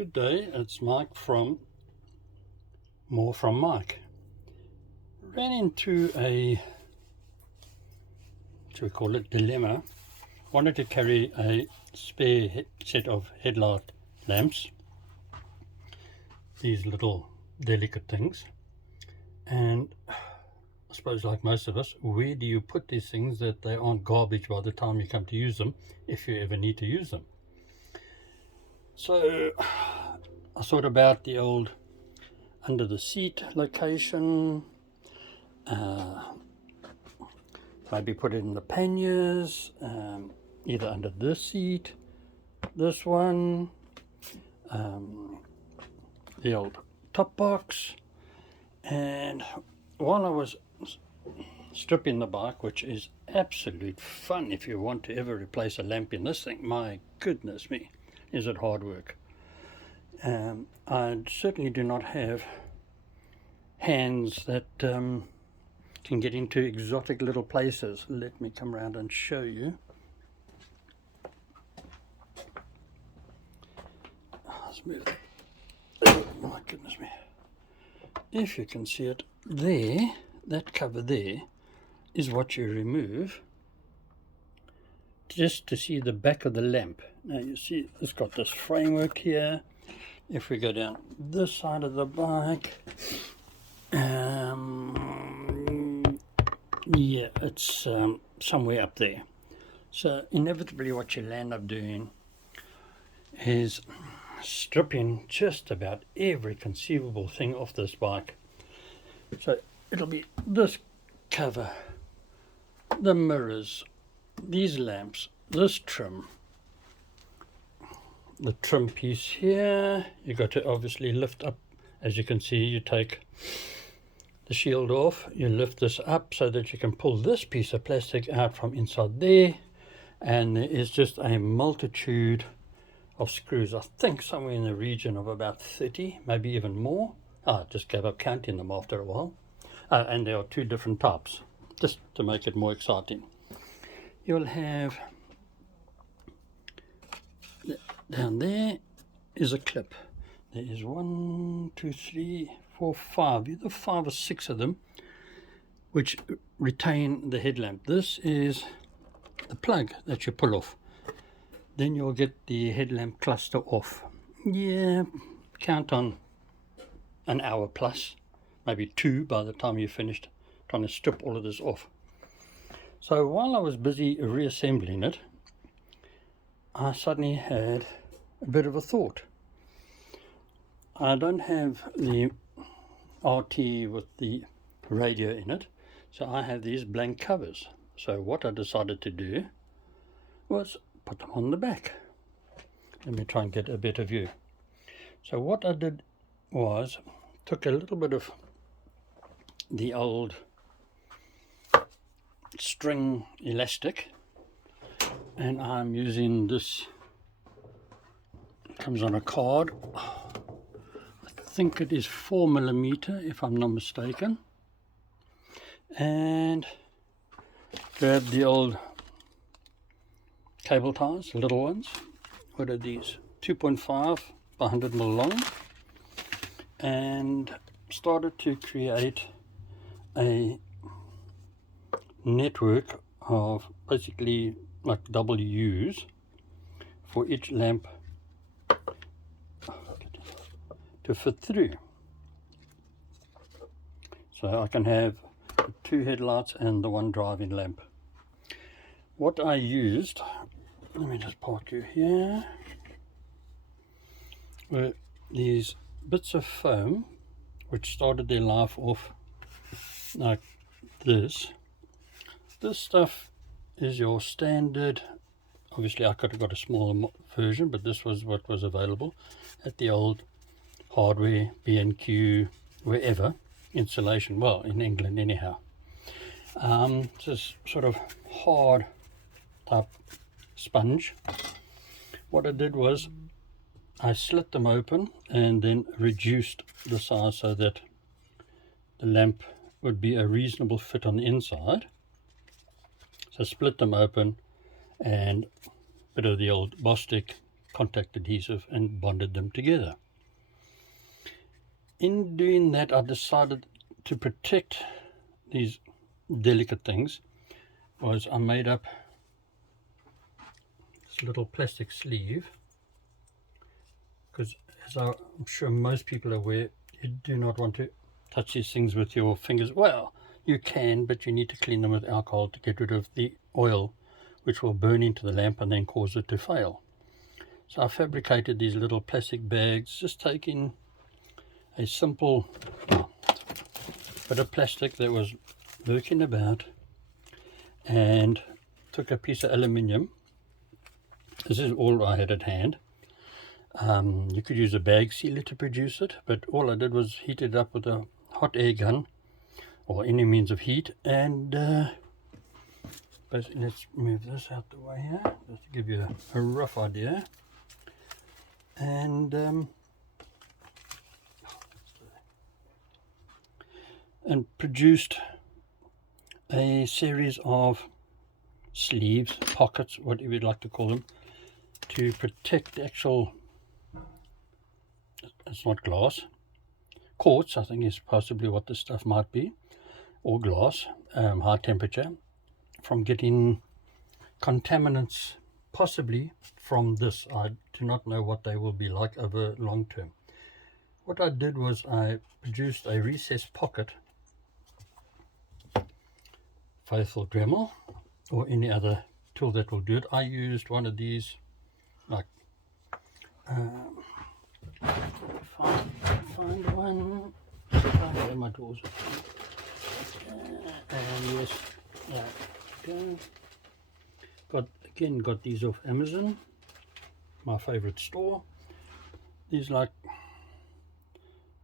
Good day, it's Mike from More From Mike. Ran into a, shall we call it, dilemma. Wanted to carry a spare set of headlight lamps, these little delicate things, and I suppose like most of us, where do you put these things that they aren't garbage by the time you come to use them, if you ever need to use them? So I thought about the old under the seat location, maybe put it in the panniers, either under this seat, this one, the old top box. And while I was stripping the bike, which is absolute fun if you want to ever replace a lamp in this thing, my goodness me, is it hard work. I certainly do not have hands that can get into exotic little places. Let me come around and show you. Let's move it. Oh my goodness me. If you can see it there, that cover there is what you remove just to see the back of the lamp. Now you see it's got this framework here. If we go down this side of the bike, yeah, it's somewhere up there. So inevitably what you'll end up doing is stripping just about every conceivable thing off this bike. So it'll be this cover, the mirrors, these lamps, this trim, the trim piece here. You got to obviously lift up. As you can see, you take the shield off, you lift this up so that you can pull this piece of plastic out from inside there, and there is just a multitude of screws. I think somewhere in the region of about 30, maybe even more. I just gave up counting them after a while. And there are two different types, just to make it more exciting. You'll have, down there is a clip. There is 1, 2, 3, 4, 5, either 5 or 6 of them, which retain the headlamp. This is the plug that you pull off. Then you'll get the headlamp cluster off. Yeah, count on an hour plus, maybe 2 by the time you finished trying to strip all of this off. So while I was busy reassembling it, I suddenly had a bit of a thought. I don't have the RT with the radio in it, so I have these blank covers. So what I decided to do was put them on the back. Let me try and get a better view. So what I did was took a little bit of the old string elastic, and I'm using this, comes on a card, I think it is 4mm if I'm not mistaken, and grab the old cable ties, little ones. What are these? 2.5 by 100mm long, and started to create a network of basically like W's for each lamp to fit through. So I can have 2 headlights and the 1 driving lamp. What I used, let me just park you here, were these bits of foam which started their life off like this. This stuff is your standard. Obviously I could have got a smaller version, but this was what was available at the old hardware, B&Q, wherever, insulation, well, in England anyhow. Just sort of hard type sponge. What I did was I slit them open and then reduced the size so that the lamp would be a reasonable fit on the inside. So split them open and a bit of the old Bostik contact adhesive and bonded them together. In doing that, I decided to protect these delicate things. I made up this little plastic sleeve, because as I'm sure most people are aware, you do not want to touch these things with your fingers. Well, you can, but you need to clean them with alcohol to get rid of the oil, which will burn into the lamp and then cause it to fail. So I fabricated these little plastic bags, just taking a simple bit of plastic that was lurking about, and took a piece of aluminium. This is all I had at hand. You could use a bag sealer to produce it, but all I did was heat it up with a hot air gun or any means of heat, and basically, let's move this out the way here just to give you a rough idea. And produced a series of sleeves, pockets, whatever you'd like to call them, to protect the actual, it's not glass, quartz I think is possibly what this stuff might be, or glass, high temperature, from getting contaminants possibly from this. I do not know what they will be like over long term. What I did was I produced a recessed pocket, faithful Dremel or any other tool that will do it. I used one of these, like find one. I have my tools. And yes, there we go. Got these off Amazon, my favorite store. These like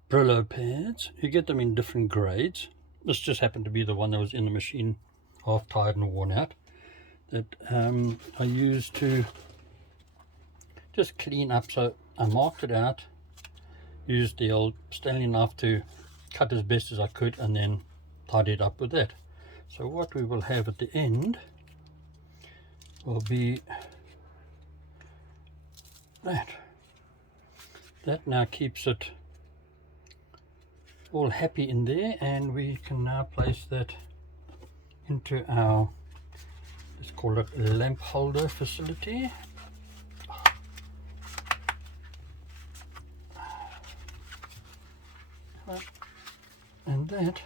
Brillo pads. You get them in different grades. This just happened to be the one that was in the machine, half tired and worn out, that I used to just clean up. So I marked it out, used the old Stanley knife to cut as best as I could, and then tied it up with that. So what we will have at the end will be that. That now keeps it all happy in there, and we can now place that into our, let's call it, lamp holder facility. And that,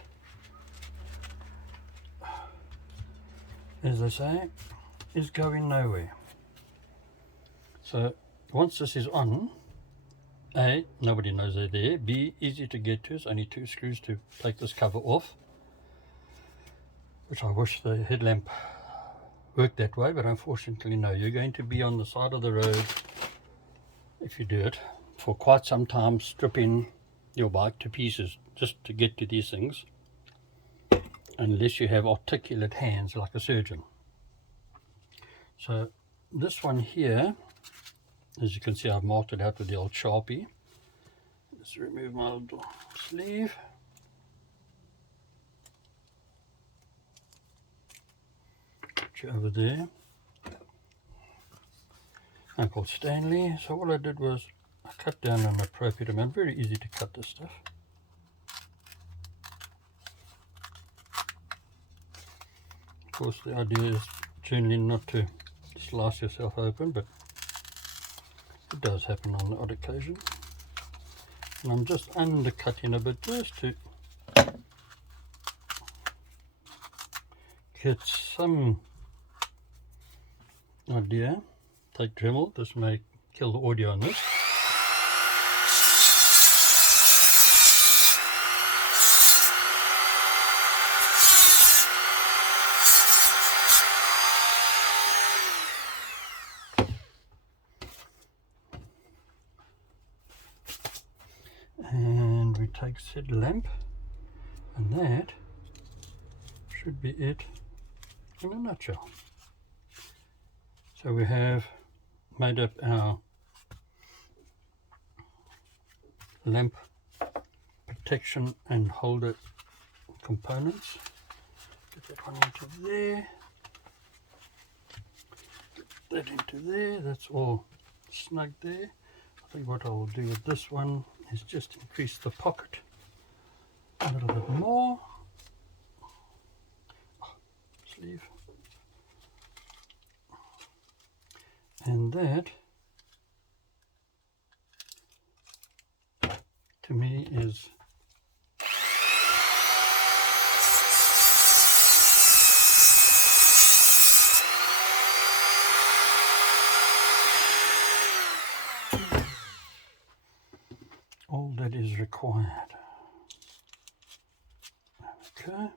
as they say, is going nowhere. So once this is on, A, nobody knows they're there. B, easy to get to. It's only 2 screws to take this cover off, which I wish the headlamp worked that way, but unfortunately no. You're going to be on the side of the road, if you do it, for quite some time, stripping your bike to pieces just to get to these things, unless you have articulate hands like a surgeon. So this one here, as you can see, I've marked it out with the old Sharpie. Let's remove my little sleeve. Put you over there. I'm called Stanley. So what I did was I cut down an appropriate amount. Very easy to cut this stuff. Of course, the idea is generally not to slice yourself open, but it does happen on the odd occasion. And I'm just undercutting a bit just to get some idea. Take Dremel, this may kill the audio on this. And we take said lamp, and that should be it in a nutshell. So we have made up our lamp protection and holder components. Get that one into there, get that into there. That's all snug there. I think what I'll do with this one is just increase the pocket a little bit more. Sleeve. And that, to me, is all that is required. Okay,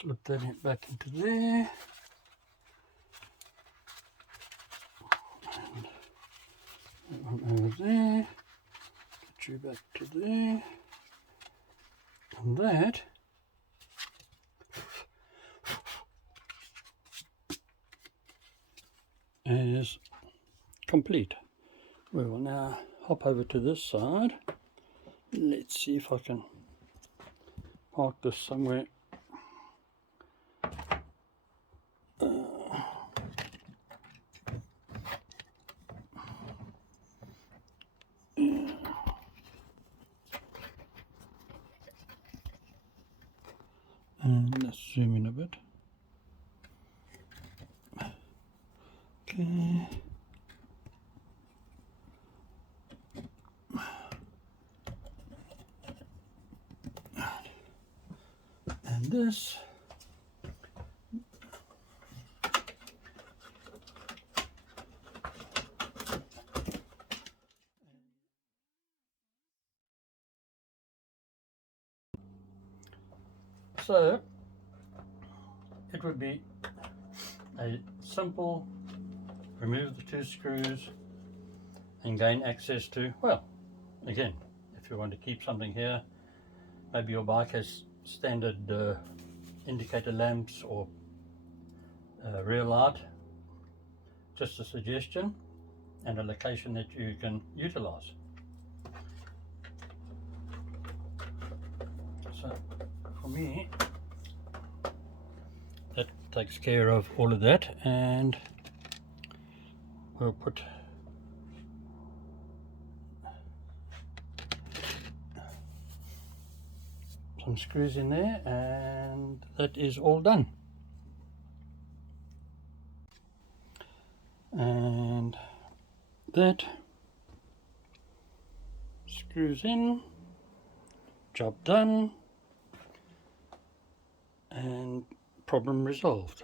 slip that back into there. And that one over there. Get you back to there. And that is complete. We will now hop over to this side. Let's see if I can park this somewhere. And let's zoom in a bit. Okay. And this. So it would be a simple remove the two screws and gain access to, well, again, if you want to keep something here, maybe your bike has standard indicator lamps or rear light, just a suggestion and a location that you can utilize. So for me, that takes care of all of that, and we'll put some screws in there, and that is all done. And that screws in, job done, and problem resolved.